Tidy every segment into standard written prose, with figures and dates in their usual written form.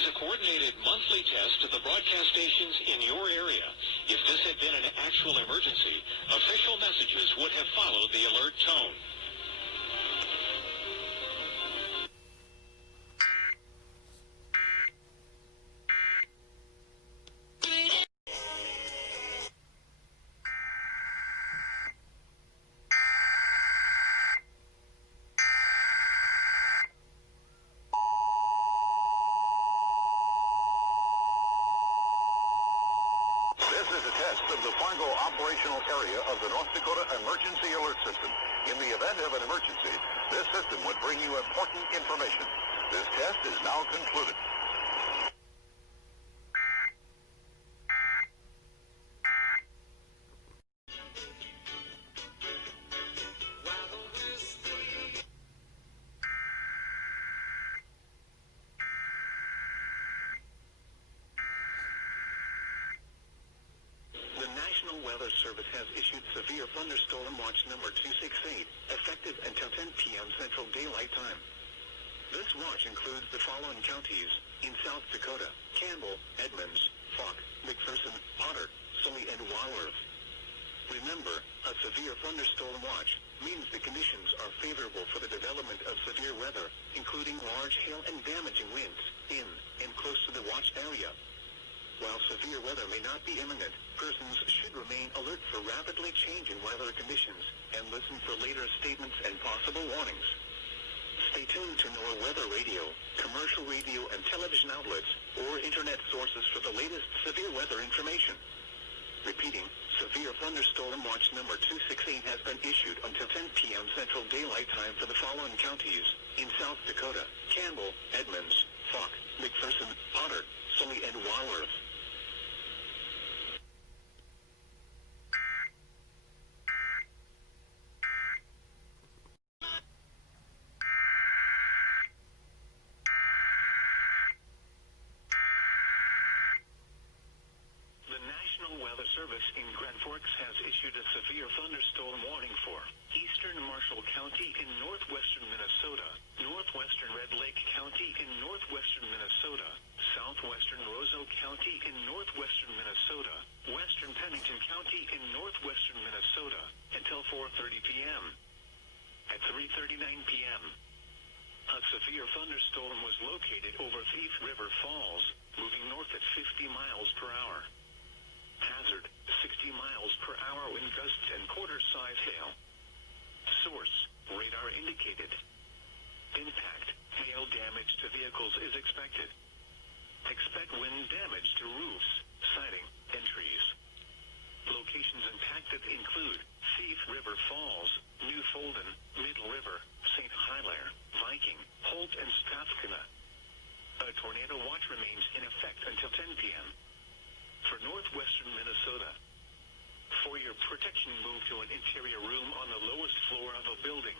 is a coordinated monthly test of the broadcast stations in your area. If this had been an actual emergency, official messages would have followed the alert tone. Operational area of the North Dakota Emergency Alert System. In the event of an emergency, this system would bring you important information. This test is now concluded. Weather Service has issued severe thunderstorm watch number 268, effective until 10 p.m. Central Daylight Time. This watch includes the following counties in South Dakota: Campbell, Edmonds, Falk, McPherson, Potter, Sully, and Walworth. Remember, a severe thunderstorm watch means the conditions are favorable for the development of severe weather, including large hail and damaging winds in and close to the watch area. While severe weather may not be imminent, persons should remain alert for rapidly changing weather conditions and listen for later statements and possible warnings. Stay tuned to NOAA Weather Radio, commercial radio and television outlets, or internet sources for the latest severe weather information. Repeating, severe thunderstorm watch number 268 has been issued until 10 p.m. Central Daylight Time for the following counties in South Dakota: Campbell, Edmonds, Falk, McPherson, Potter, Sully, and Walworth. Service in Grand Forks has issued a severe thunderstorm warning for eastern Marshall County in northwestern Minnesota, northwestern Red Lake County in northwestern Minnesota, southwestern Roseau County in northwestern Minnesota, western Pennington County in northwestern Minnesota until 4:30 p.m. At 3:39 p.m., a severe thunderstorm was located over Thief River Falls, moving north at 50 miles per hour. Hazard, 60 miles per hour wind gusts and quarter-size hail. Source, radar indicated. Impact, hail damage to vehicles is expected. Expect wind damage to roofs, siding, and trees. Locations impacted include Thief River Falls, New Folden, Middle River, St. Hilaire, Viking, Holt, and Strathcona. A tornado watch remains in effect until 10 p.m. For northwestern Minnesota. For your protection, move to an interior room on the lowest floor of a building.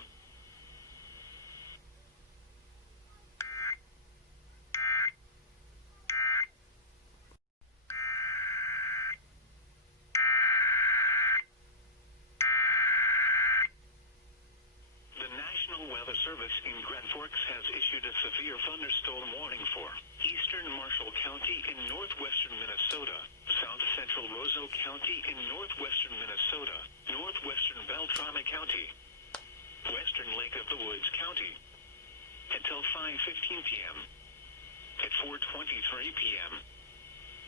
Weather Service in Grand Forks has issued a severe thunderstorm warning for eastern Marshall County in northwestern Minnesota, south central Roseau County in northwestern Minnesota, northwestern Beltrami County, western Lake of the Woods County, until 5:15 p.m. At 4:23 p.m.,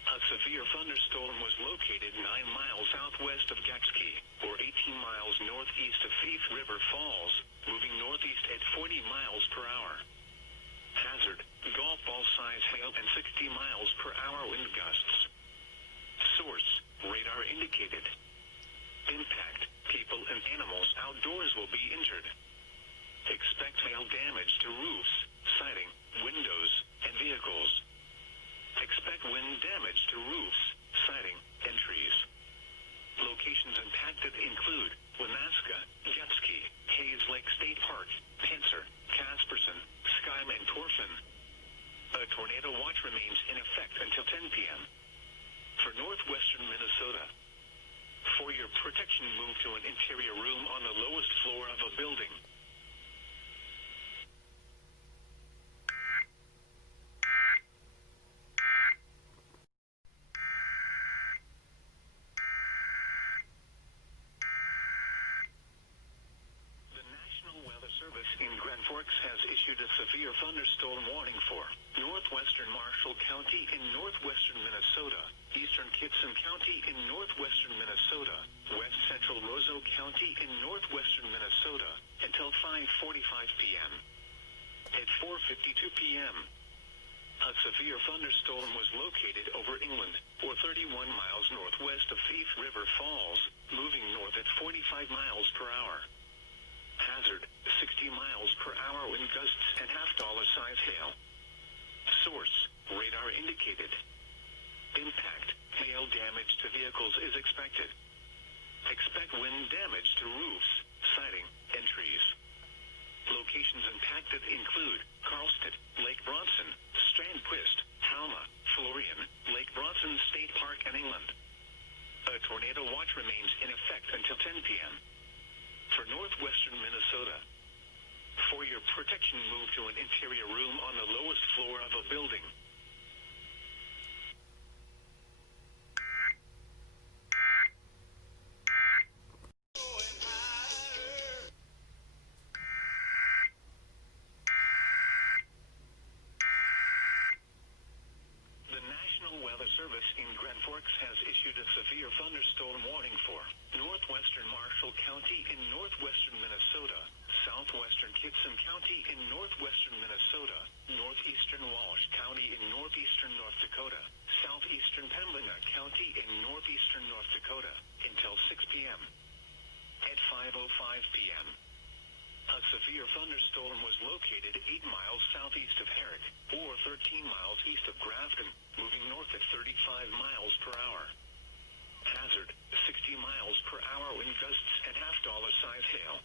a severe thunderstorm was located 9 miles southwest of Gibson, or 18 miles northeast of Thief River Falls, moving northeast at 40 miles per hour. Hazard, golf ball-size hail and 60 miles per hour wind gusts. Source, radar indicated. Impact, people and animals outdoors will be injured. Expect hail damage to roofs, siding, windows, and vehicles. Expect wind damage to roofs, siding, and trees. Locations impacted include Wanaska, Gibson, Hayes Lake State Park, Pincer, Casperson, Skyme, and Torfin. A tornado watch remains in effect until 10 p.m. For northwestern Minnesota. For your protection, move to an interior room on the lowest floor of a building. in Grand Forks has issued a severe thunderstorm warning for northwestern Marshall County in northwestern Minnesota, eastern Gibson County in northwestern Minnesota, west central Roseau County in northwestern Minnesota, until 5:45 p.m. At 4:52 p.m., a severe thunderstorm was located over England, or 31 miles northwest of Thief River Falls, moving north at 45 miles per hour. Hazard, 60 miles per hour wind gusts and half-dollar size hail. Source, radar indicated. Impact, hail damage to vehicles is expected. Expect wind damage to roofs, siding, and trees. Locations impacted include Carlstead, Lake Bronson, Strandquist, Halma, Florian, Lake Bronson State Park, and England. A tornado watch remains in effect until 10 p.m. For northwestern Minnesota. For your protection, move to an interior room on the lowest floor of a building. Service in Grand Forks has issued a severe thunderstorm warning for northwestern Marshall County in northwestern Minnesota, southwestern Gibson County in northwestern Minnesota, northeastern Walsh County in northeastern North Dakota, southeastern Pembina County in northeastern North Dakota, until 6 p.m. At 5:05 p.m., a severe thunderstorm was located 8 miles southeast of Herrick, or 13 miles east of Grafton, moving north at 35 miles per hour. Hazard, 60 miles per hour wind gusts and half-dollar size hail.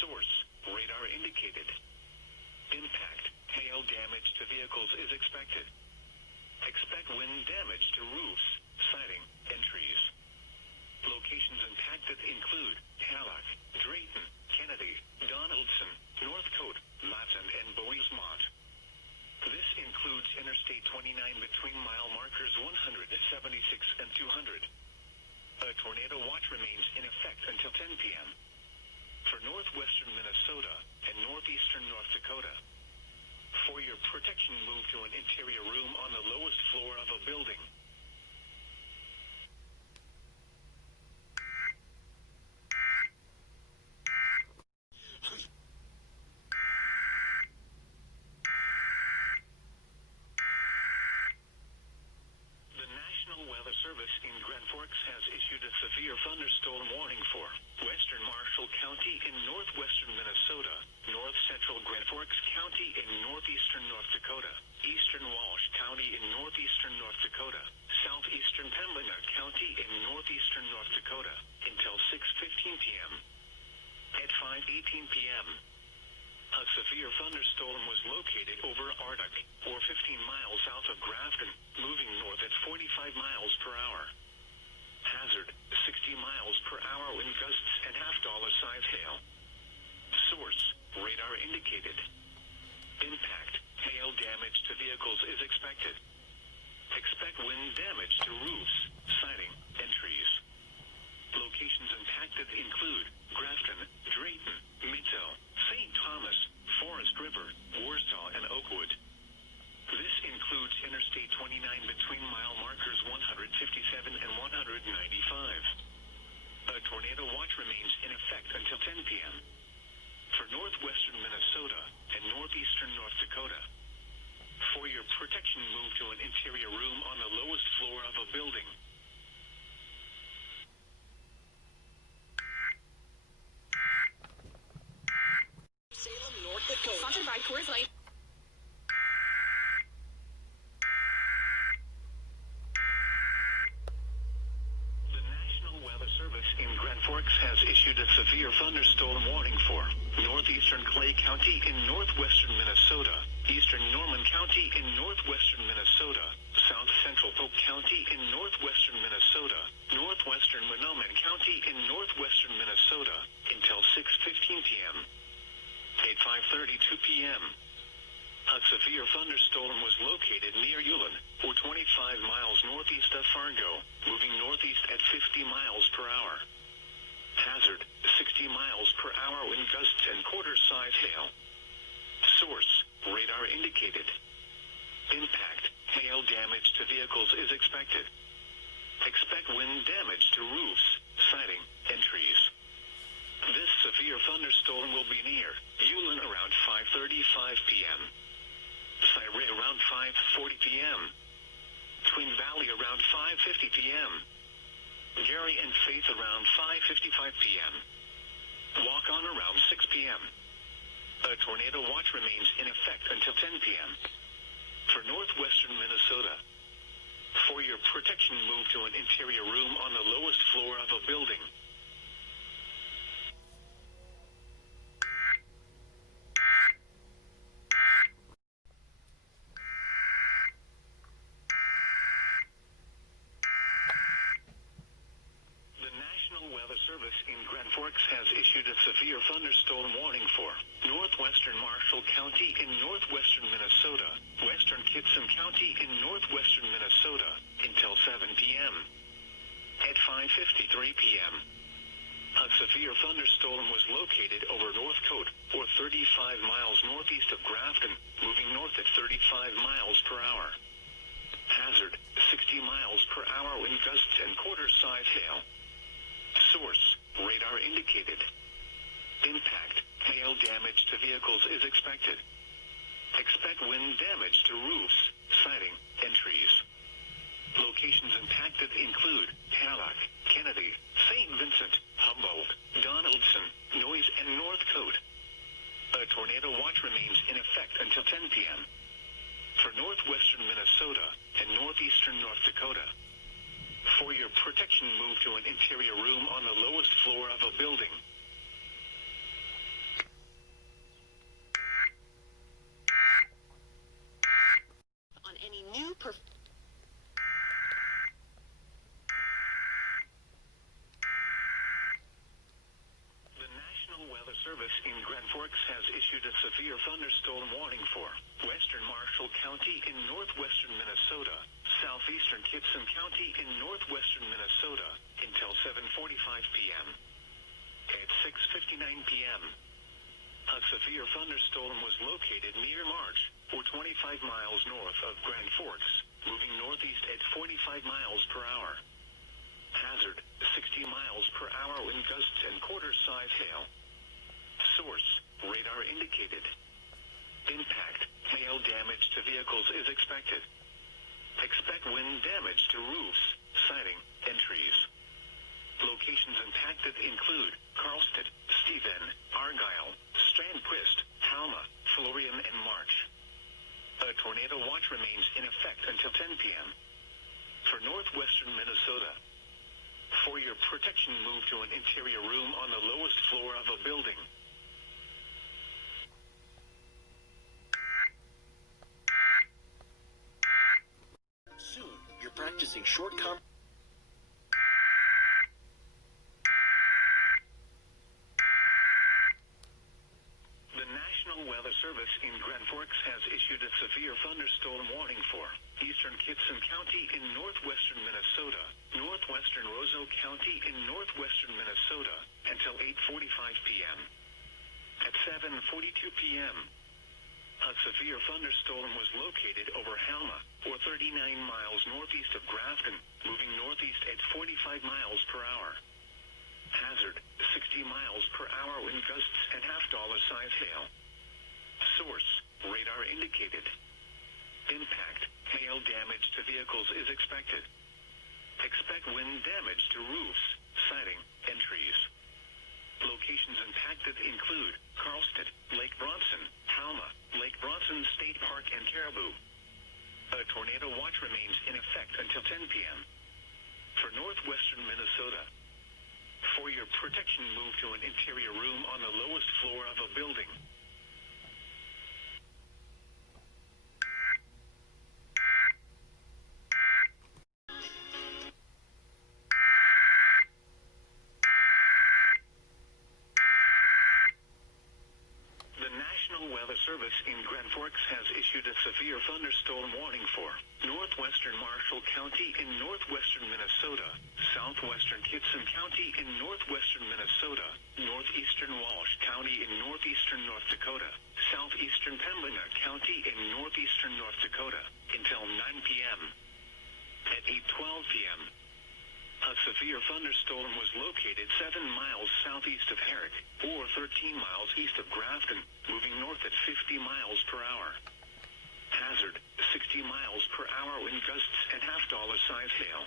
Source, radar indicated. Impact, hail damage to vehicles is expected. Expect wind damage to roofs, siding, and trees. Locations impacted include Hallock, Drayton, Kennedy, Donaldson, Northcote, Latin, and Boismont. This includes Interstate 29 between mile markers 176 and 200. A tornado watch remains in effect until 10 p.m. For northwestern Minnesota and northeastern North Dakota. For your protection, move to an interior room on the lowest floor of a building. Service in Grand Forks has issued a severe thunderstorm warning for western Marshall County in northwestern Minnesota, north central Grand Forks County in northeastern North Dakota, eastern Walsh County in northeastern North Dakota, southeastern Pembina County in northeastern North Dakota, until 6:15 p.m. At 5:18 p.m., a severe thunderstorm was located over Ardoch, or 15 miles south of Grafton, moving north at 45 miles per hour. Hazard, 60 miles per hour wind gusts and half-dollar size hail. Source, radar indicated. Impact, hail damage to vehicles is expected. Expect wind damage to roofs, siding, and trees. Locations impacted include Grafton, Drayton, Minto, St. Thomas, Forest River, Warsaw, and Oakwood. This includes Interstate 29 between mile markers 157 and 195. A tornado watch remains in effect until 10 p.m. For northwestern Minnesota and northeastern North Dakota. For your protection, move to an interior room on the lowest floor of a building. Salem, North Dakota. Sponsored by Coors Light. The National Weather Service in Grand Forks has issued a severe thunderstorm warning for northeastern Clay County in northwestern Minnesota, eastern Norman County in northwestern Minnesota, south central Polk County in northwestern Minnesota, northwestern Winona County in northwestern Minnesota, until 6:15 p.m. At 5:32 p.m., a severe thunderstorm was located near Ulen, or 25 miles northeast of Fargo, moving northeast at 50 miles per hour. Hazard, 60 60 miles per hour wind gusts and quarter-size hail. Source, radar indicated. Impact, hail damage to vehicles is expected. Expect wind damage to roofs, siding, and trees. This severe thunderstorm will be near Ulan around 5:35 p.m. Cyre around 5:40 p.m. Twin Valley around 5:50 p.m. Gary and Faith around 5:55 p.m. Walk-on around 6 p.m. A tornado watch remains in effect until 10 p.m. For northwestern Minnesota. For your protection, move to an interior room on the lowest floor of a building. Service in Grand Forks has issued a severe thunderstorm warning for northwestern Marshall County in northwestern Minnesota, western Gibson County in northwestern Minnesota, until 7 p.m. At 5:53 p.m., a severe thunderstorm was located over North Cote, or 35 miles northeast of Grafton, moving north at 35 miles per hour. Hazard, 60 miles per hour wind gusts and quarter-size hail. Source, radar indicated. Impact, hail damage to vehicles is expected. Expect wind damage to roofs, siding, and trees. Locations impacted include Hallock, Kennedy, St. Vincent, Humboldt, Donaldson, Noyes, and North Cote. A tornado watch remains in effect until 10 p.m. For northwestern Minnesota and northeastern North Dakota. For your protection, move to an interior room on the lowest floor of a building. On any new The National Weather Service in Grand Forks has issued a severe thunderstorm warning for western Marshall County in northwestern Minnesota, southeastern Gibson County in northwestern Minnesota, until 7:45 p.m. At 6:59 p.m., a severe thunderstorm was located near March, or 25 miles north of Grand Forks, moving northeast at 45 miles per hour. Hazard, 60 miles per hour wind gusts and quarter-size hail. Source, radar indicated. Impact, hail damage to vehicles is expected. Expect wind damage to roofs, siding, and trees. Locations impacted include Carlstadt, Stephen, Argyle, Strandquist, Halma, Florian, and March. A tornado watch remains in effect until 10 p.m. For northwestern Minnesota. For your protection, move to an interior room on the lowest floor of a building. Soon, you're practicing short The National Weather Service in Grand Forks has issued a severe thunderstorm warning for eastern Gibson County in northwestern Minnesota, northwestern Roseau County in northwestern Minnesota, until 8:45 p.m. At 7:42 p.m., a severe thunderstorm was located over Halma, or 39 miles northeast of Grafton, moving northeast at 45 miles per hour. Hazard, 60 miles per hour wind gusts and half-dollar-size hail. Source, radar indicated. Impact, hail damage to vehicles is expected. Expect wind damage to roofs, siding, and trees. Locations impacted include Carlstadt, Lake Bronson, Halma, Lake Bronson State Park, and Caribou. A tornado watch remains in effect until 10 p.m. For northwestern Minnesota. For your protection, move to an interior room on the lowest floor of a building. The National Weather Service Service in Grand Forks has issued a severe thunderstorm warning for northwestern Marshall County in northwestern Minnesota, southwestern Gibson County in northwestern Minnesota, northeastern Walsh County in northeastern North Dakota, southeastern Pembina County in northeastern North Dakota, until 9 p.m. At 8:12 p.m., a severe thunderstorm was located 7 miles southeast of Herrick, or 13 miles east of Grafton, moving north at 50 miles per hour. Hazard, 60 miles per hour wind gusts and half-dollar-size hail.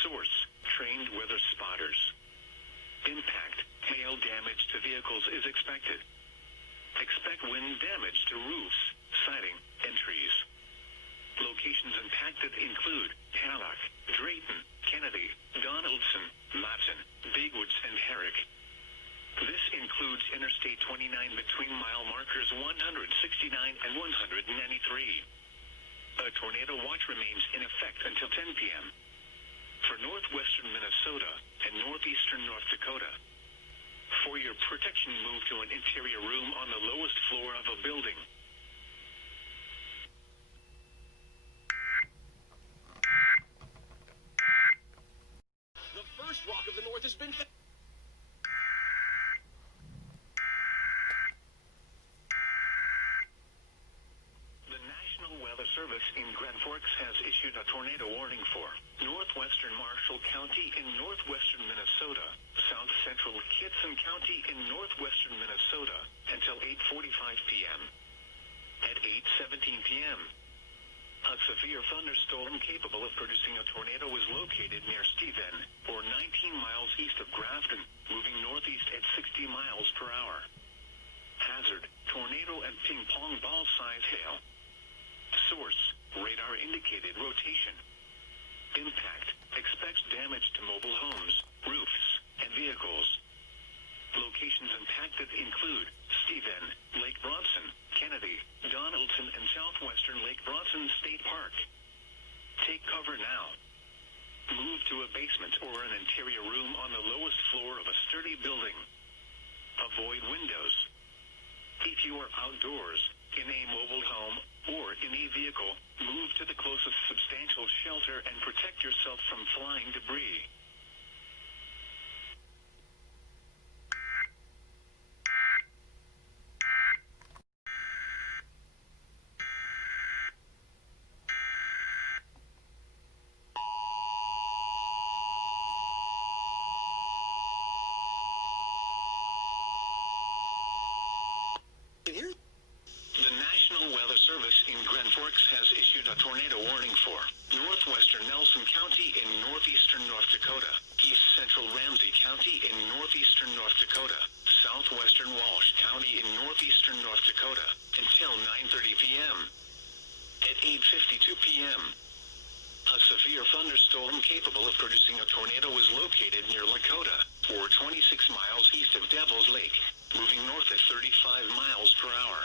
Source, trained weather spotters. Impact, hail damage to vehicles is expected. Expect wind damage to roofs, siding, and trees. Locations impacted include Hallock, Drayton, Kennedy, Donaldson, Matson, Bigwoods, and Herrick. This includes Interstate 29 between mile markers 169 and 193. A tornado watch remains in effect until 10 p.m. for northwestern Minnesota and northeastern North Dakota. For your protection, move to an interior room on the lowest floor of a building. The first rock of the North has been... The National Weather Service in Grand Forks has issued a tornado warning for northwestern Marshall County in northwestern Minnesota, south central Gibson County in northwestern Minnesota, until 8:45 p.m. At 8:17 p.m., a severe thunderstorm capable of producing a tornado was located near Stephen, or 19 miles east of Grafton, moving northeast at 60 miles per hour. Hazard, tornado and ping-pong ball-size hail. Source, radar indicated rotation. Impact, expects damage to mobile homes, roofs, and vehicles. Locations impacted include Stephen, Lake Bronson, Kennedy, Donaldson, and southwestern Lake Bronson State Park. Take cover now. Move to a basement or an interior room on the lowest floor of a sturdy building. Avoid windows. If you are outdoors, in a mobile home, or in a vehicle, move to the closest substantial shelter and protect yourself from flying debris. The National Weather Service in Grand Forks has issued a tornado warning for northwestern Nelson County in northeastern North Dakota, east central Ramsey County in northeastern North Dakota, southwestern Walsh County in northeastern North Dakota, until 9:30 p.m. At 8:52 p.m., a severe thunderstorm capable of producing a tornado was located near Dakota, or 26 miles east of Devil's Lake, moving north at 35 miles per hour.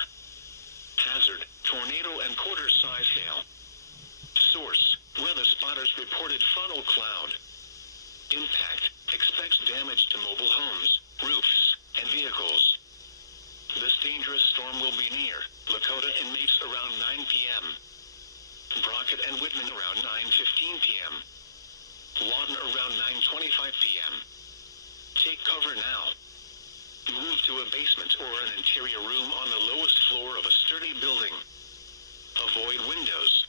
Hazard, tornado and quarter-size hail. Source, weather spotters reported funnel cloud. Impact, expects damage to mobile homes, roofs, and vehicles. This dangerous storm will be near Dakota and Mapes around 9 p.m. Brockett and Whitman around 9:15 p.m. Lawton around 9:25 p.m. Take cover now. Move to a basement or an interior room on the lowest floor of a sturdy building. Avoid windows.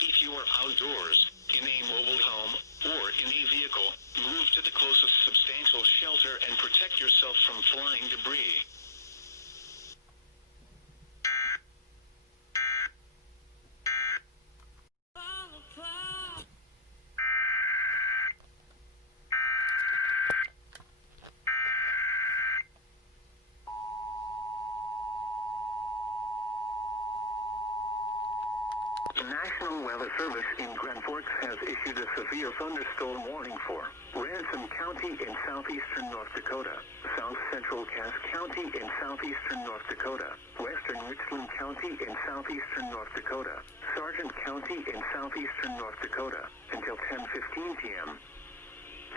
If you are outdoors, in a mobile home, or in a vehicle, move to the closest substantial shelter and protect yourself from flying debris. The National Weather Service in Grand Forks has issued a severe thunderstorm warning for Ransom County in southeastern North Dakota, south central Cass County in southeastern North Dakota, western Richland County in southeastern North Dakota, Sargent County in southeastern North Dakota, until 10:15 p.m.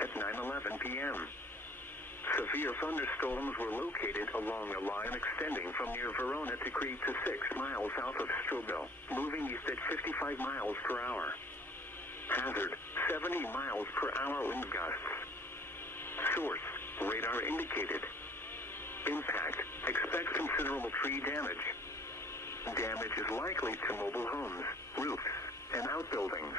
At 9:11 p.m., Severe thunderstorms were located along a line extending from near Verona to Crete to 6 miles south of Strobel, moving east at 55 miles per hour. Hazard, 70 miles per hour wind gusts. Source, radar indicated. Impact, expect considerable tree damage. Damage is likely to mobile homes, roofs, and outbuildings.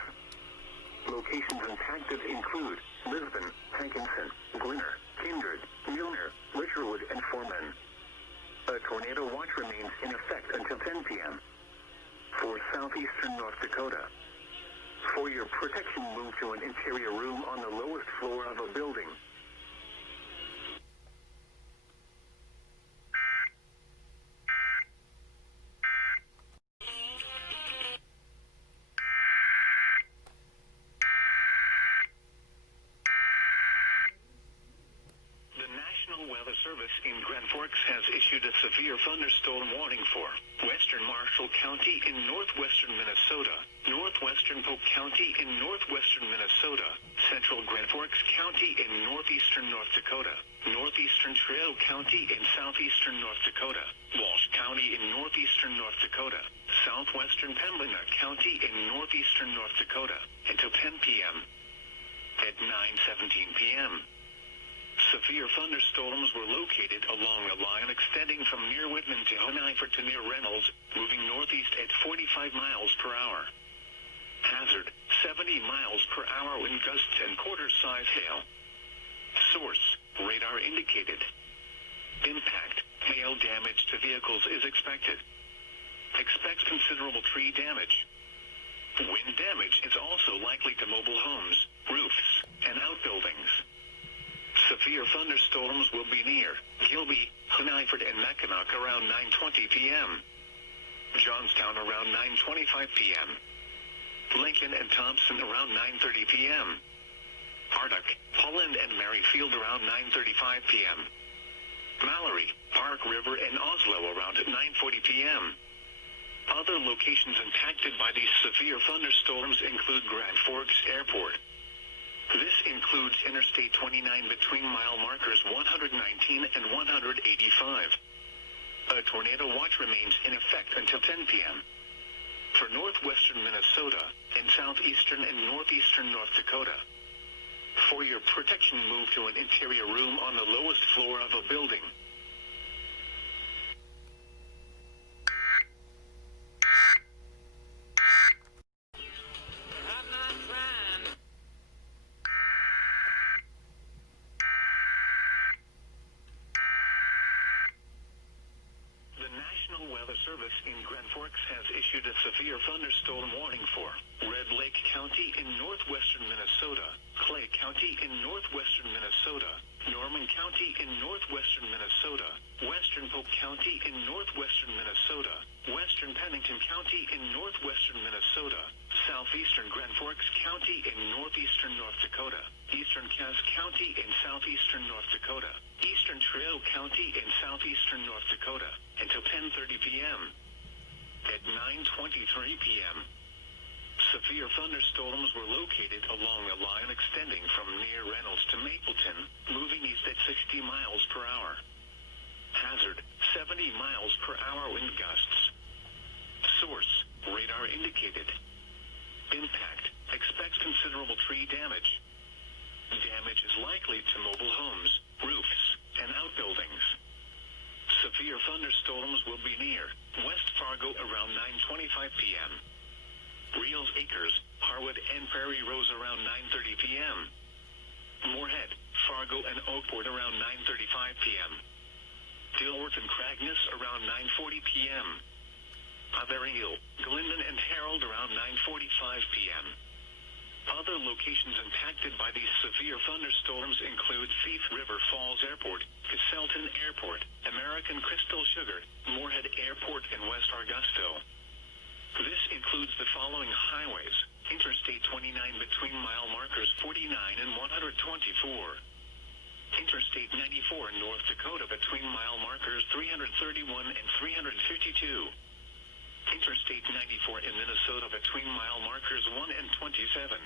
Locations impacted include Lisbon, Hankinson, Glenner, Kindred, Milner, Litchfield, and Foreman. A tornado watch remains in effect until 10 p.m. For southeastern North Dakota. For your protection, move to an interior room on the lowest floor of a building. Service in Grand Forks has issued a severe thunderstorm warning for western Marshall County in northwestern Minnesota, northwestern Polk County in northwestern Minnesota, central Grand Forks County in northeastern North Dakota, northeastern Trail County in southeastern North Dakota, Walsh County in northeastern North Dakota, southwestern Pembina County in northeastern North Dakota, until 10 p.m. At 9:17 p.m. Severe thunderstorms were located along a line extending from near Whitman to Honeyford to near Reynolds, moving northeast at 45 miles per hour. Hazard, 70 miles per hour wind gusts and quarter-size hail. Source, radar indicated. Impact, hail damage to vehicles is expected. Expect considerable tree damage. Wind damage is also likely to mobile homes, roofs, and outbuildings. Severe thunderstorms will be near Gilby, Honeyford, and Mackinac around 9:20 p.m. Johnstown around 9:25 p.m. Lincoln and Thompson around 9:30 p.m. Hardock, Holland, and Merrifield around 9:35 p.m. Mallory, Park River, and Oslo around 9:40 p.m. Other locations impacted by these severe thunderstorms include Grand Forks Airport. This includes Interstate 29 between mile markers 119 and 185. A tornado watch remains in effect until 10 p.m. For northwestern Minnesota and southeastern and northeastern North Dakota. For your protection, move to an interior room on the lowest floor of a building. Service in Grand Forks has issued a severe thunderstorm warning for Red Lake County in northwestern Minnesota, Clay County in northwestern Minnesota, Norman County in northwestern Minnesota, western Polk County in northwestern Minnesota, western Pennington County in northwestern Minnesota, southeastern Grand Forks County in northeastern North Dakota, eastern Cass County in southeastern North Dakota, eastern Trail County in southeastern North Dakota, until 10:30 p.m. At 9:23 p.m. Severe thunderstorms were located along a line extending from near Reynolds to Mapleton, moving east at 60 miles per hour. Hazard, 70 miles per hour wind gusts. Source, radar indicated. Impact, expect considerable tree damage. Damage is likely to mobile homes, roofs, and outbuildings. Severe thunderstorms will be near West Fargo around 9:25 p.m. Reals Acres, Harwood, and Prairie Rose around 9:30 p.m. Moorhead, Fargo, and Oakport around 9:35 p.m. Dilworth and Cragness around 9:40 p.m. Haverhill, Glendon, and Harold around 9:45 p.m. Other locations impacted by these severe thunderstorms include Thief River Falls Airport, Casselton Airport, American Crystal Sugar, Moorhead Airport, and West Augusto. This includes the following highways: Interstate 29 between mile markers 49 and 124. Interstate 94 in North Dakota between mile markers 331 and 352. Interstate 94 in Minnesota between mile markers 1 and 27.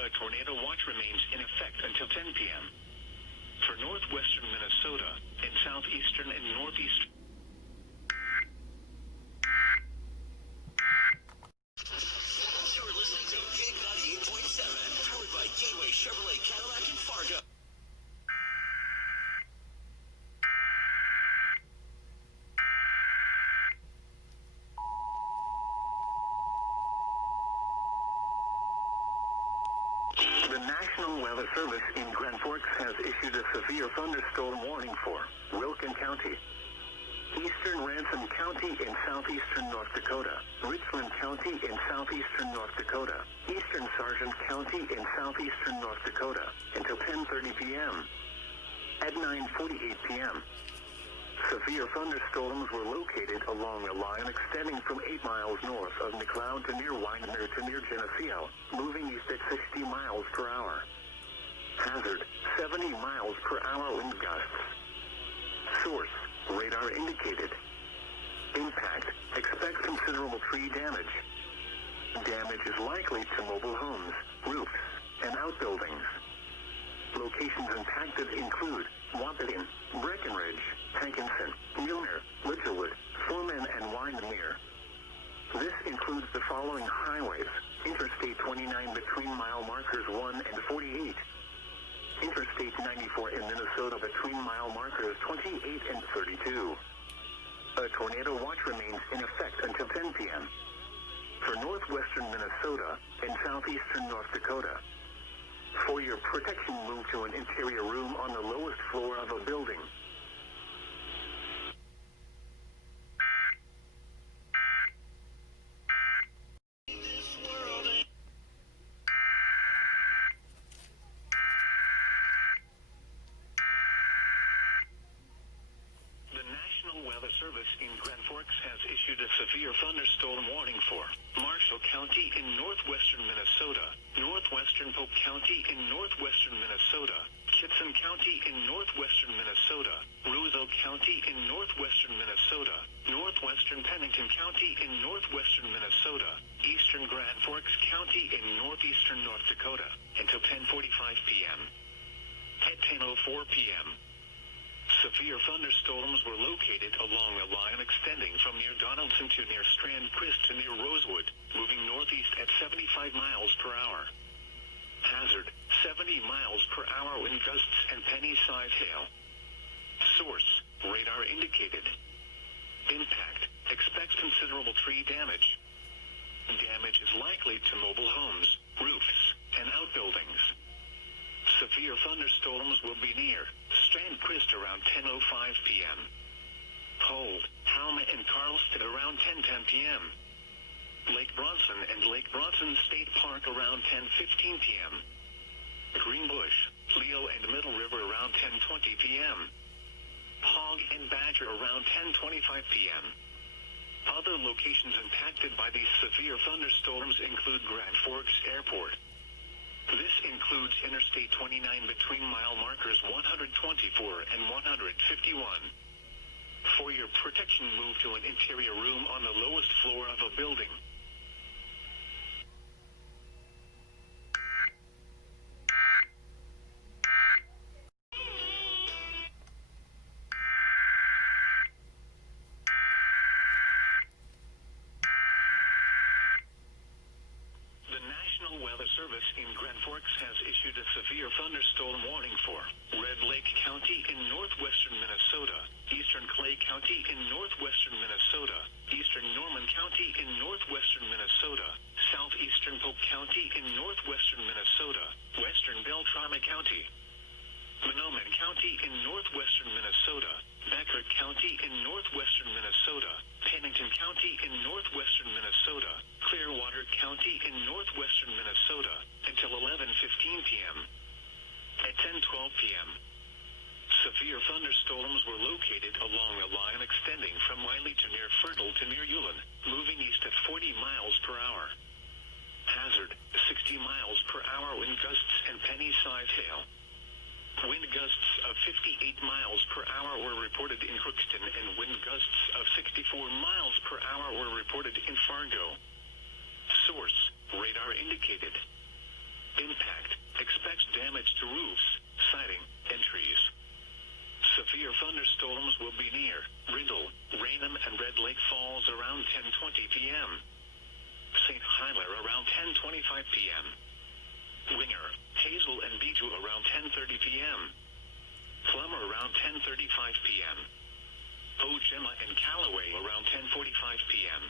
A tornado watch remains in effect until 10 p.m. For northwest Service in Grand Forks has issued a severe thunderstorm warning for Wilkin County, Eastern Ransom County in southeastern North Dakota, Richland County in southeastern North Dakota, Eastern Sargent County in southeastern North Dakota until 10:30 p.m. At 9:48 p.m., severe thunderstorms were located along a line extending from 8 miles north of McLeod to near Widener to near Geneseo, moving east at 60 miles per hour. Hazard, 70 miles per hour wind gusts. Source, radar indicated. Impact, expect considerable tree damage. Damage is likely to mobile homes, roofs, and outbuildings. Locations impacted include Wapiton, Breckenridge, Hankinson, Milner, Littlewood, Foreman, and Windermere. This includes the following highways: Interstate 29 between mile markers 1 and 48. Interstate 94 in Minnesota between mile markers 28 and 32. A tornado watch remains in effect until 10 p.m. for northwestern Minnesota and southeastern North Dakota. For your protection, move to an interior room on the lowest floor of a building. Service in Grand Forks has issued a severe thunderstorm warning for Marshall County in northwestern Minnesota, northwestern Polk County in northwestern Minnesota, Gibson County in northwestern Minnesota, Roseau County in northwestern Minnesota, northwestern Pennington County in northwestern Minnesota, eastern Grand Forks County in northeastern North Dakota until 10:45 p.m. At 10:04 p.m., severe thunderstorms were located along a line extending from near Donaldson to near Strand Crest to near Rosewood, moving northeast at 75 miles per hour. Hazard, 70 miles per hour wind gusts and penny-sized hail. Source, radar indicated. Impact, expect considerable tree damage. Damage is likely to mobile homes, roofs, and outbuildings. Severe thunderstorms will be near Strand Crest around 10:05 p.m. Hold, Halma and Carlston around 10:10 p.m. Lake Bronson and Lake Bronson State Park around 10:15 p.m. Greenbush, Leo and Middle River around 10:20 p.m. Hog and Badger around 10:25 p.m. Other locations impacted by these severe thunderstorms include Grand Forks Airport. This includes Interstate 29 between mile markers 124 and 151. For your protection, move to an interior room on the lowest floor of a building. Service in Grand Forks has issued a severe thunderstorm warning for Red Lake County in northwestern Minnesota, eastern Clay County in northwestern Minnesota, eastern Norman County in northwestern Minnesota, southeastern Polk County in northwestern Minnesota, western Beltrami County, Mahnomen County in northwestern Minnesota, Becker County in northwestern Minnesota, Pennington County in northwestern Minnesota, Clearwater County in northwestern Minnesota until 11:15 p.m. At 10:12 p.m., severe thunderstorms were located along a line extending from Wiley to near Fertile to near Ulen, moving east at 40 miles per hour. Hazard, 60 miles per hour wind gusts and penny-sized hail. Wind gusts of 58 miles per hour were reported in Crookston, and wind gusts of 64 miles per hour were reported in Fargo. Source, radar indicated. Impact, expects damage to roofs, siding, and trees. Severe thunderstorms will be near Brindle, Raynham, and Red Lake Falls around 10:20 p.m. St. Hilaire around 10:25 p.m. Winger, Hazel, and Bijou around 10:30 p.m. Plummer around 10:35 p.m. Ojema and Callaway around 10:45 p.m.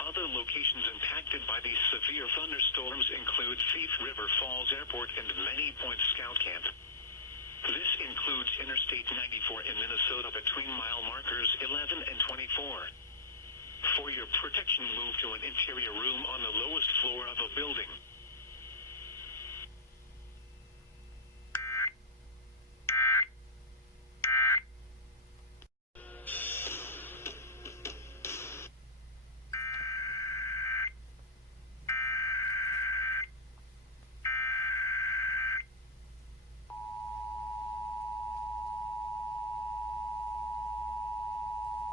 Other locations impacted by these severe thunderstorms include Thief River Falls Airport and Many Points Scout Camp. This includes Interstate 94 in Minnesota between mile markers 11 and 24. For your protection, move to an interior room on the lowest floor of a building.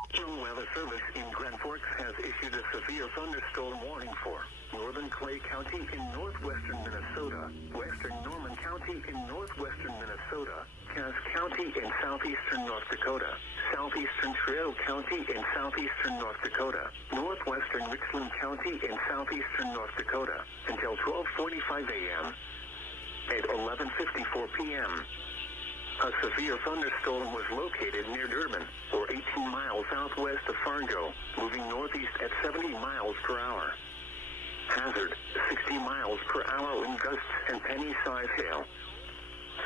National Weather Service in Grand Forks has issued a severe thunderstorm warning for northern Clay County in northwestern Minnesota, western Norman County in northwestern Minnesota, Cass County in southeastern North Dakota, southeastern Treo County in southeastern North Dakota, northwestern Richland County in southeastern North Dakota until 12:45 a.m. At 11:54 p.m. A severe thunderstorm was located near Durban, or 18 miles southwest of Fargo, moving northeast at 70 miles per hour. Hazard, 60 miles per hour wind gusts and penny-size hail.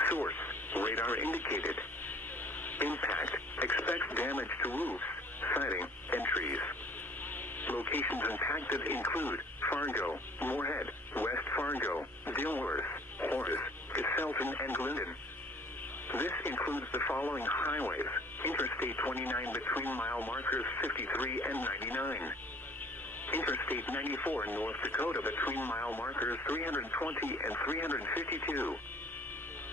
Source, radar indicated. Impact, expects damage to roofs, siding, and trees. Locations impacted include Fargo, Moorhead, West Fargo, Dilworth, Horace, Caselton, and Glidden. This includes the following highways: Interstate 29 between mile markers 53 and 99. Interstate 94 in North Dakota between mile markers 320 and 352.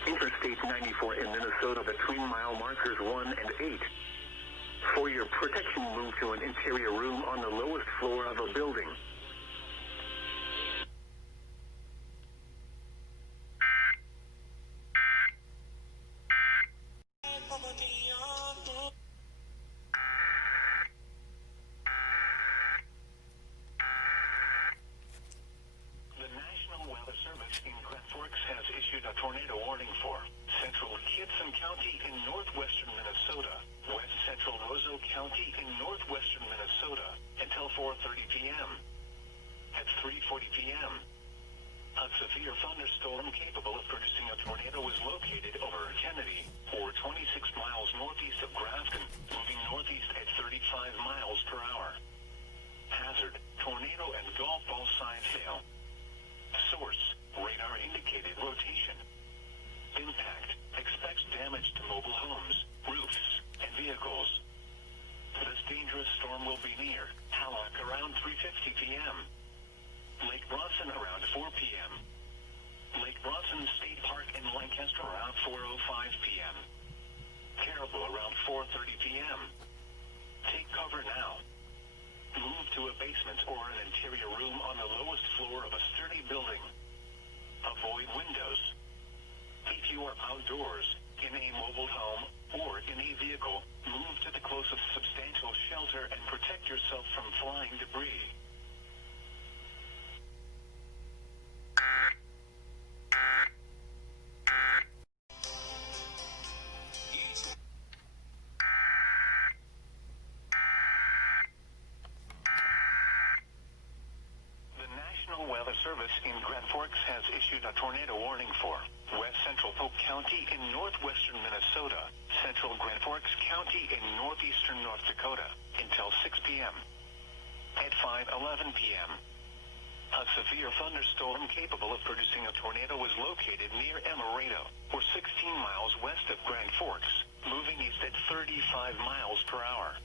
Interstate 94 in Minnesota between mile markers 1 and 8. For your protection, move to an interior room on the lowest floor of a building. In Grand Forks has issued a tornado warning for central Gibson County in northwestern Minnesota, west central Roseau County in northwestern Minnesota until 4:30 p.m. At 3:40 p.m., a severe thunderstorm capable of producing a tornado was located over Kennedy, or 26 miles northeast of Grafton, moving northeast at 35 miles per hour. Hazard, tornado and golf ball size hail. Source, radar indicated rotation. Impact, expects damage to mobile homes, roofs, and vehicles. This dangerous storm will be near Hallock around 3:50 p.m. Lake Bronson around 4 p.m. Lake Bronson State Park in Lancaster around 4:05 p.m. Caribou around 4:30 p.m. Take cover now. Move to a basement or an interior room on the lowest floor of a sturdy building. Avoid windows. If you are outdoors, in a mobile home, or in a vehicle, move to the closest substantial shelter and protect yourself from flying debris. Weather Service in Grand Forks has issued a tornado warning for west central Polk County in northwestern Minnesota, central Grand Forks County in northeastern North Dakota until 6 p.m. At 5:11 p.m., a severe thunderstorm capable of producing a tornado was located near Amaretto, or 16 miles west of Grand Forks, moving east at 35 miles per hour.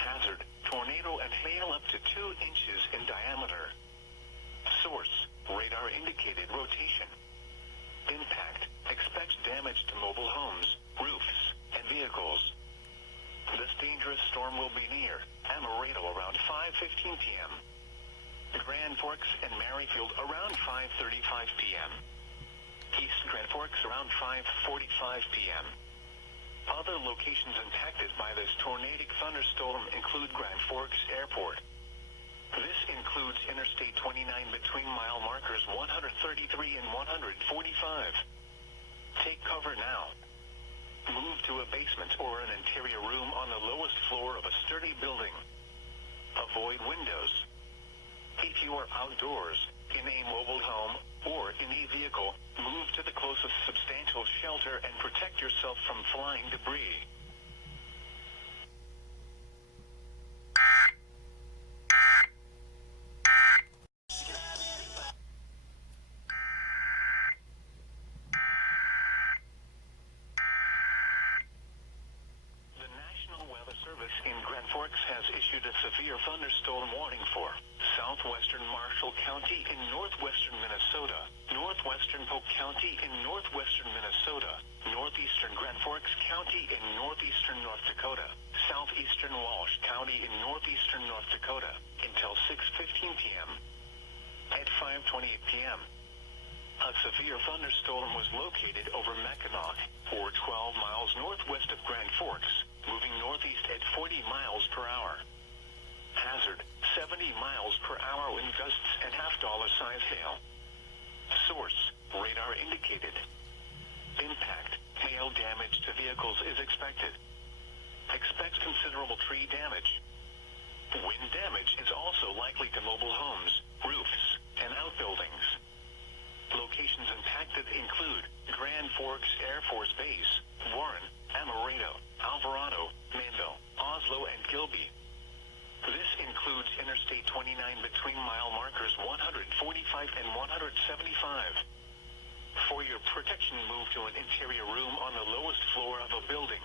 Hazard, tornado and hail up to 2 inches in diameter. Source, radar indicated rotation. Impact, expects damage to mobile homes, roofs, and vehicles. This dangerous storm will be near Amaretto around 5:15 p.m. Grand Forks and Maryfield around 5:35 p.m. East Grand Forks around 5:45 p.m. Other locations impacted by this tornadic thunderstorm include Grand Forks Airport. This includes Interstate 29 between mile markers 133 and 145. Take cover now. Move to a basement or an interior room on the lowest floor of a sturdy building. Avoid windows. If you are outdoors, in a mobile home, or in a vehicle, move to the closest substantial shelter and protect yourself from flying debris. The National Weather Service in Grand Forks has issued a severe thunderstorm warning for southwestern Marshall County in northwestern Minnesota, northwestern Polk County in northwestern Minnesota, northeastern Grand Forks County in northeastern North Dakota, southeastern Walsh County in northeastern North Dakota, until 6:15 p.m. At 5:28 p.m., a severe thunderstorm was located over Mackinac, or 12 miles northwest of Grand Forks, moving northeast at 40 miles per hour. Hazard, 70 miles per hour wind gusts and half-dollar size hail. Source, radar indicated. Impact, hail damage to vehicles is expected. Expect considerable tree damage. Wind damage is also likely to mobile homes, roofs, and outbuildings. Locations impacted include Grand Forks Air Force Base, Warren, Amarillo, Alvarado, Manville, Oslo, and Gilby. This includes Interstate 29 between mile markers 145 and 175. For your protection, move to an interior room on the lowest floor of a building.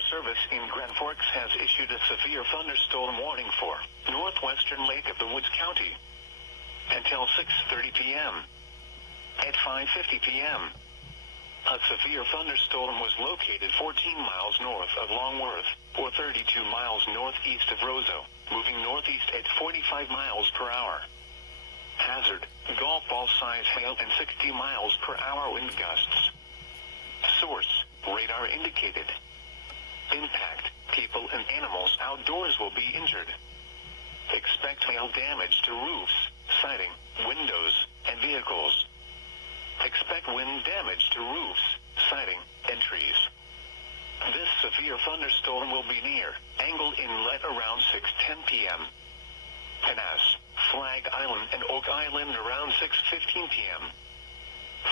Service in Grand Forks has issued a severe thunderstorm warning for northwestern Lake of the Woods County until 6:30 p.m. At 5:50 p.m., a severe thunderstorm was located 14 miles north of Longworth, or 32 miles northeast of Roseau, moving northeast at 45 miles per hour. Hazard, golf ball size hail and 60 miles per hour wind gusts. Source, radar indicated. Impact, people and animals outdoors will be injured. Expect hail damage to roofs, siding, windows, and vehicles. Expect wind damage to roofs, siding, and trees. This severe thunderstorm will be near Angle Inlet around 6:10 p.m. Penas, Flag Island, and Oak Island around 6:15 p.m.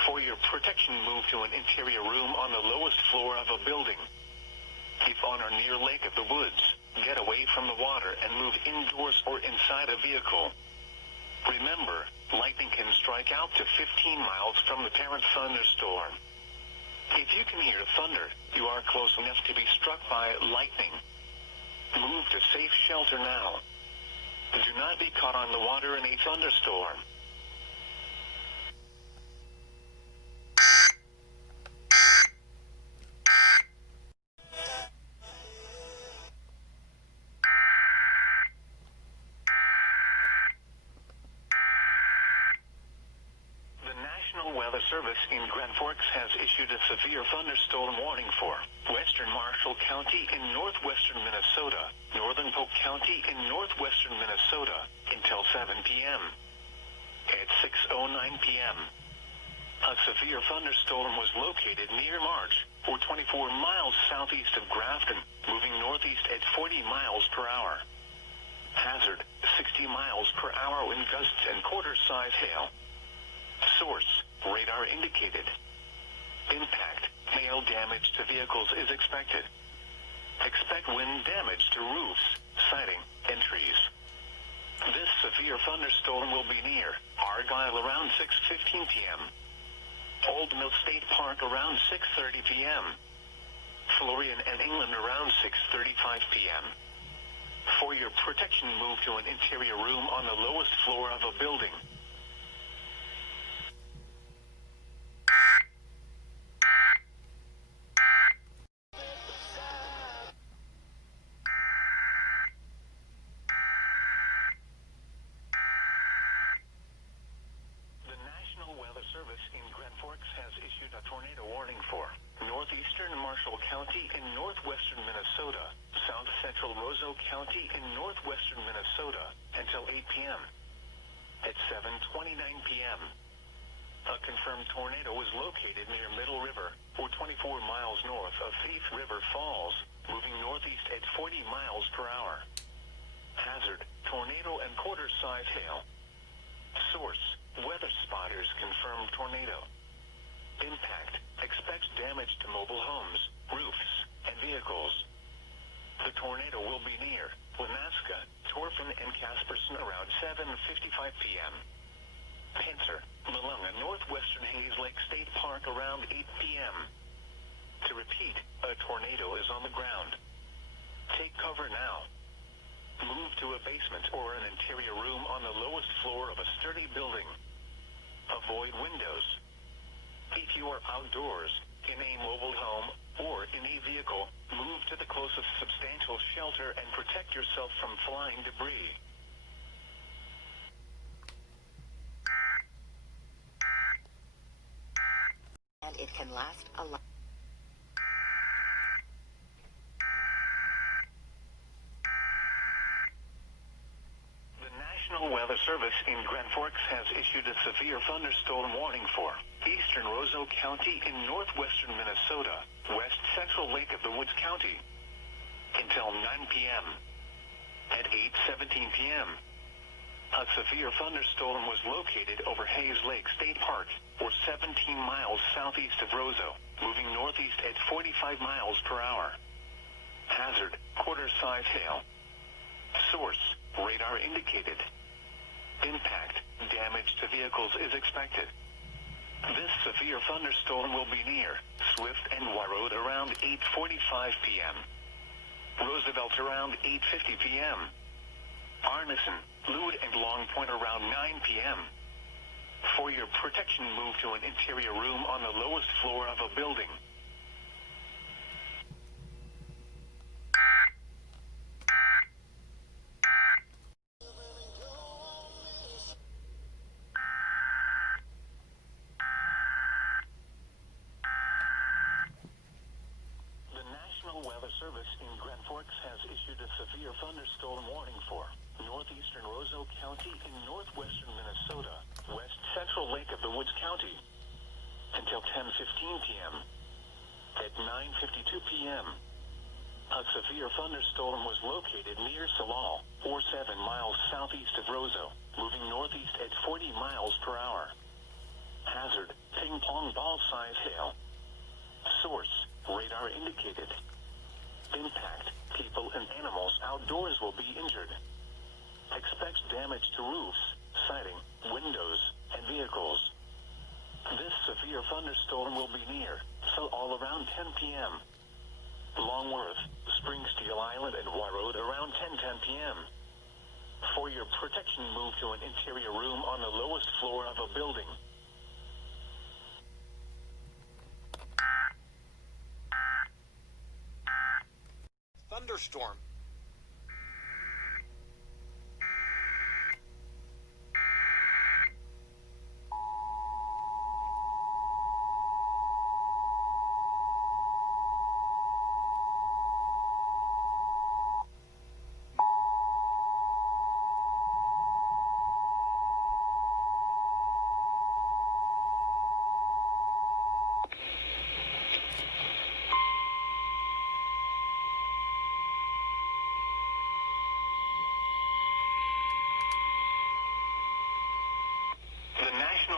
For your protection, move to an interior room on the lowest floor of a building. If on or near Lake of the Woods, get away from the water and move indoors or inside a vehicle. Remember, lightning can strike out to 15 miles from the parent thunderstorm. If you can hear thunder, you are close enough to be struck by lightning. Move to safe shelter now. Do not be caught on the water in a thunderstorm. Weather Service in Grand Forks has issued a severe thunderstorm warning for western Marshall County in northwestern Minnesota, northern Polk County in northwestern Minnesota, until 7 p.m. At 6:09 p.m., a severe thunderstorm was located near March, or 24 miles southeast of Grafton, moving northeast at 40 miles per hour. Hazard, 60 miles per hour wind gusts and quarter-size hail. Source, radar indicated. Impact, hail damage to vehicles is expected. Expect wind damage to roofs, siding, and trees. This severe thunderstorm will be near Argyle around 6:15 p.m. Old Mill State Park around 6:30 p.m. Florian and England around 6:35 p.m. For your protection, move to an interior room on the lowest floor of a building. Service in Grand Forks has issued a tornado warning for southeastern Marshall County in northwestern Minnesota, south central Roseau County in northwestern Minnesota, until 8 p.m. At 7:29 p.m., a confirmed tornado was located near Middle River, or 24 miles north of Faith River Falls, moving northeast at 40 miles per hour. Hazard, tornado and quarter-size hail. Source, weather spotters confirmed tornado. Impact, expects damage to mobile homes, roofs, and vehicles. The tornado will be near Wanaska, Torfin, and Casperson around 7:55 p.m. Pincer, Malunga, northwestern Hayes Lake State Park around 8 p.m. To repeat, a tornado is on the ground. Take cover now. Move to a basement or an interior room on the lowest floor of a sturdy building. Avoid windows. If you are outdoors, in a mobile home, or in a vehicle, move to the closest substantial shelter and protect yourself from flying debris. And it can last a lot. The National Weather Service in Grand Forks has issued a severe thunderstorm warning for eastern Roseau County in northwestern Minnesota, west central Lake of the Woods County, until 9 p.m. At 8:17 p.m., a severe thunderstorm was located over Hayes Lake State Park, or 17 miles southeast of Roseau, moving northeast at 45 miles per hour. Hazard, quarter-size hail. Source, radar indicated. Impact, damage to vehicles is expected. This severe thunderstorm will be near Swift and Warroad around 8:45 p.m. Roosevelt around 8:50 p.m. Arneson, Lew and Long Point around 9 p.m. For your protection, move to an interior room on the lowest floor of a building. Service in Grand Forks has issued a severe thunderstorm warning for northeastern Roseau County in northwestern Minnesota, west central Lake of the Woods County, until 10:15 p.m. At 9:52 p.m., a severe thunderstorm was located near Squall, or 7 miles southeast of Roseau, moving northeast at 40 miles per hour. Hazard, ping-pong ball-size hail. Source, radar indicated. Impact, people and animals outdoors will be injured. Expect damage to roofs, siding, windows, and vehicles. This severe thunderstorm will be near, so all around 10 p.m. Longworth, Spring Steel Island, and Warroad around 10:10 p.m. For your protection, move to an interior room on the lowest floor of a building. Thunderstorm.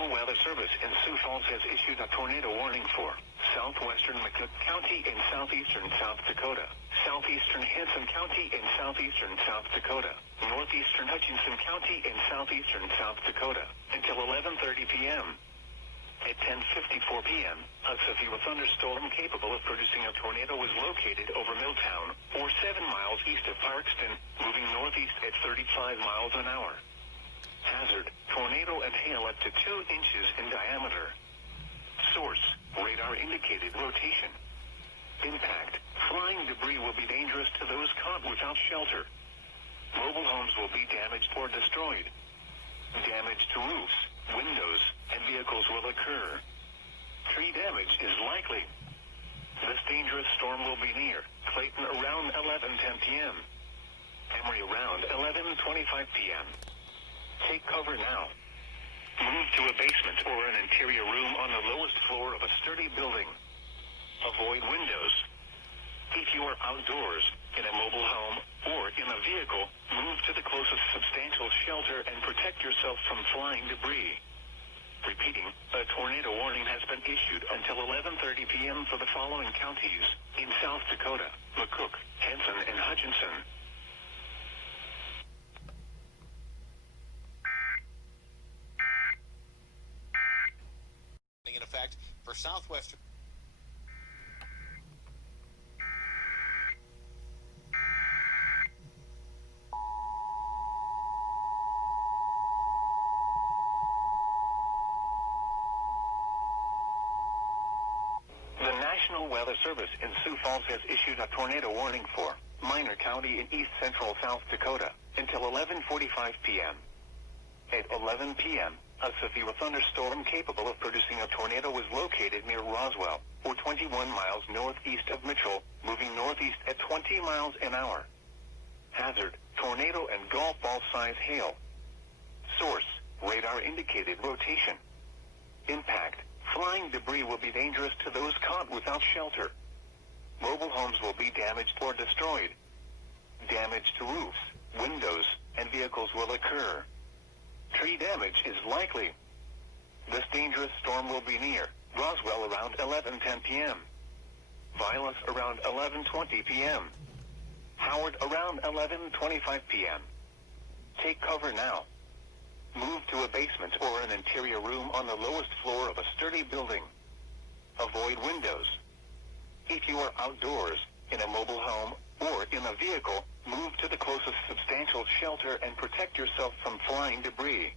Weather Service in Sioux Falls has issued a tornado warning for southwestern McCook County in southeastern South Dakota, southeastern Hanson County in southeastern South Dakota, northeastern Hutchinson County in southeastern South Dakota, until 11:30 p.m. At 10:54 p.m., a severe thunderstorm capable of producing a tornado was located over Milltown, or 7 miles east of Parkston, moving northeast at 35 miles an hour. Hazard, tornado and hail up to 2 inches in diameter. Source, radar indicated rotation. Impact, flying debris will be dangerous to those caught without shelter. Mobile homes will be damaged or destroyed. Damage to roofs, windows, and vehicles will occur. Tree damage is likely. This dangerous storm will be near Clayton around 11:10 p.m. Emory around 11:25 p.m. Take cover now. Move to a basement or an interior room on the lowest floor of a sturdy building. Avoid windows. If you are outdoors, in a mobile home, or in a vehicle, move to the closest substantial shelter and protect yourself from flying debris. Repeating, a tornado warning has been issued until 11:30 p.m. for the following counties in South Dakota: McCook, Henson, and Hutchinson. In effect for Southwestern. The National Weather Service in Sioux Falls has issued a tornado warning for Minor County in east central South Dakota until 11:45 p.m. At 11 p.m., a severe thunderstorm capable of producing a tornado was located near Roseau, or 21 miles northeast of Mitchell, moving northeast at 20 miles an hour. Hazard, tornado and golf ball size hail. Source, radar indicated rotation. Impact, flying debris will be dangerous to those caught without shelter. Mobile homes will be damaged or destroyed. Damage to roofs, windows, and vehicles will occur. Tree damage is likely. This dangerous storm will be near Roswell around 11:10 p.m. Violence around 11:20 p.m. Howard around 11:25 p.m. Take cover now. Move to a basement or an interior room on the lowest floor of a sturdy building. Avoid windows. If you are outdoors, in a mobile home, or in a vehicle, move to the closest substantial shelter and protect yourself from flying debris.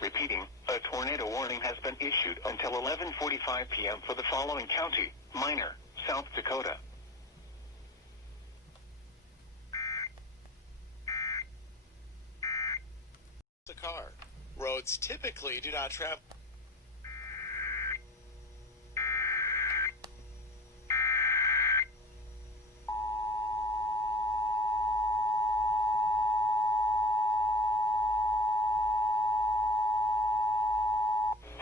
Repeating, a tornado warning has been issued until 11:45 p.m. for the following county: Minor, South Dakota. The car. Roads typically do not travel.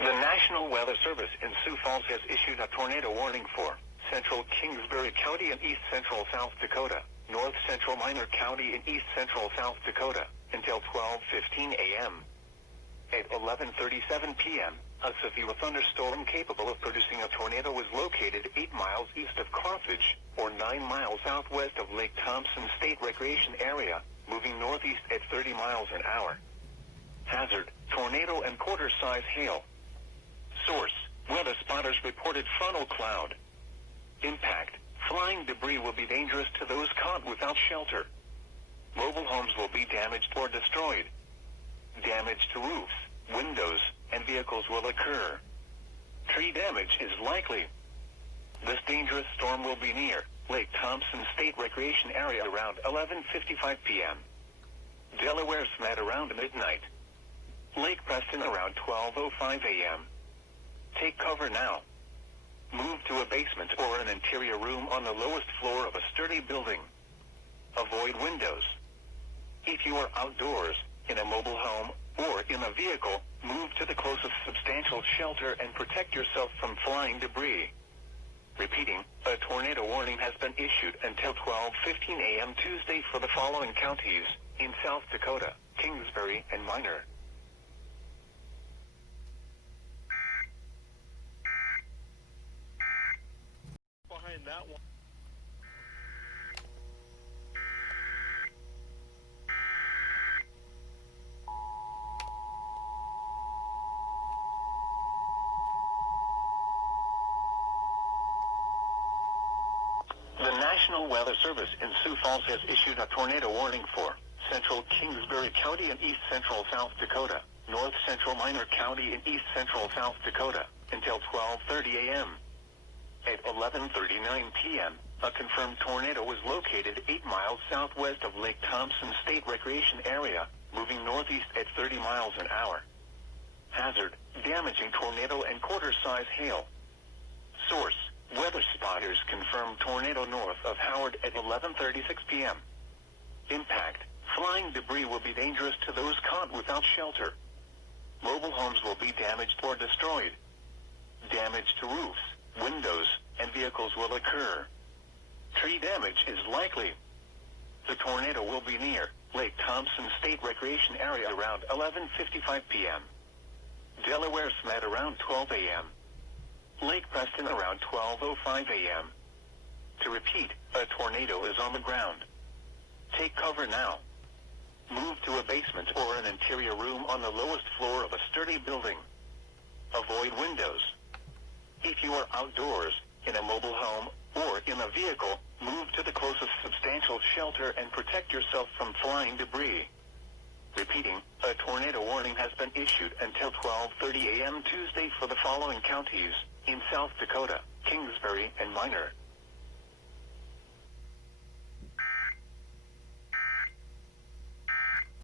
The National Weather Service in Sioux Falls has issued a tornado warning for central Kingsbury County in east central South Dakota, north central Minor County in east central South Dakota, until 12:15 a.m. At 11:37 p.m., a severe thunderstorm capable of producing a tornado was located 8 miles east of Carthage, or 9 miles southwest of Lake Thompson State Recreation Area, moving northeast at 30 miles an hour. Hazard, tornado and quarter-size hail. Source, weather spotters reported funnel cloud. Impact, flying debris will be dangerous to those caught without shelter. Mobile homes will be damaged or destroyed. Damage to roofs, windows, and vehicles will occur. Tree damage is likely. This dangerous storm will be near Lake Thompson State Recreation Area around 11:55 p.m. Delaware Smith around midnight. Lake Preston around 12:05 a.m. Take cover now. Move to a basement or an interior room on the lowest floor of a sturdy building. Avoid windows. If you are outdoors, in a mobile home, or in a vehicle, move to the closest substantial shelter and protect yourself from flying debris. Repeating, a tornado warning has been issued until 12:15 a.m. Tuesday for the following counties in South Dakota: Kingsbury and Minor. Behind that one. The National Weather Service in Sioux Falls has issued a tornado warning for central Kingsbury County in east central South Dakota, north central Minor County in east central South Dakota, until 12:30 a.m. At 11:39 p.m., a confirmed tornado was located 8 miles southwest of Lake Thompson State Recreation Area, moving northeast at 30 miles an hour. Hazard, damaging tornado and quarter-size hail. Source, weather spotters confirmed tornado north of Howard at 11:36 p.m. Impact. Flying debris will be dangerous to those caught without shelter. Mobile homes will be damaged or destroyed. Damage to roofs, windows, and vehicles will occur. Tree damage is likely. The tornado will be near Lake Thompson State Recreation Area around 11:55 p.m. Delaware Smith around 12 a.m. Lake Preston around 12:05 a.m. To repeat, a tornado is on the ground. Take cover now. Move to a basement or an interior room on the lowest floor of a sturdy building. Avoid windows. If you are outdoors, in a mobile home, or in a vehicle, move to the closest substantial shelter and protect yourself from flying debris. Repeating, a tornado warning has been issued until 12:30 a.m. Tuesday for the following counties in South Dakota, Kingsbury, and Minor.